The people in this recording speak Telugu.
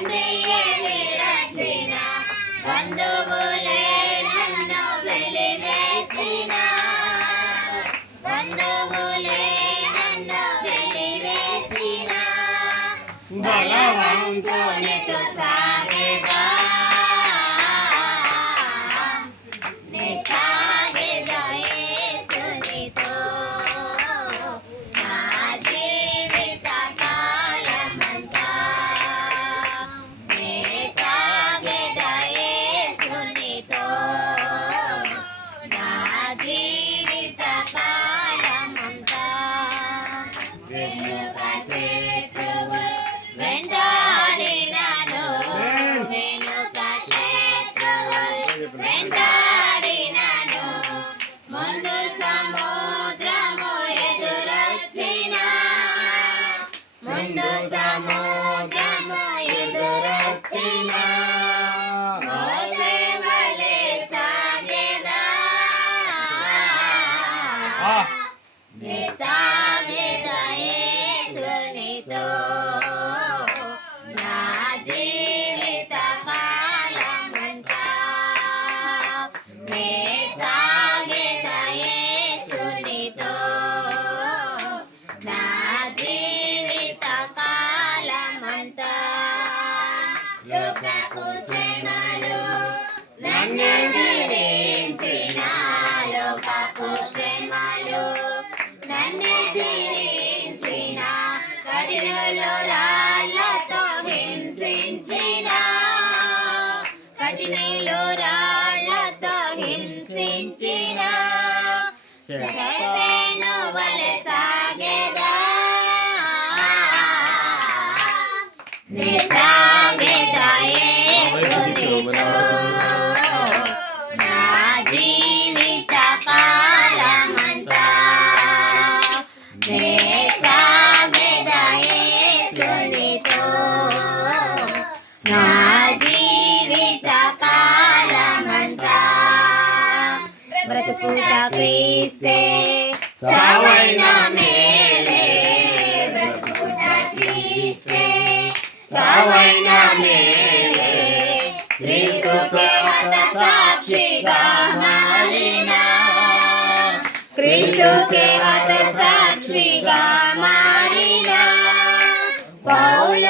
తండ్రియే విడచిన బంధువులే నన్ను వెలివేసిన. బంధువులే నన్ను వెలివేసిన. బల నే సాగేదా యేసునితో నా జీవిత కాలమంతా నే సాగేదా యేసునితో నా జీవిత కాలమంతా లోకపు శ్రమలు నన్ను ధరించిన లోకపు శ్రమలు నన్ను ధరించిన కఠినలో రాళ్ళతో హింసించిన. కఠినలో రాళ్ళతో హింసించిన. que puta triste. Chava y no me lebra, que puta gamalina. Cristo que mata sapchi gamalina. Paula.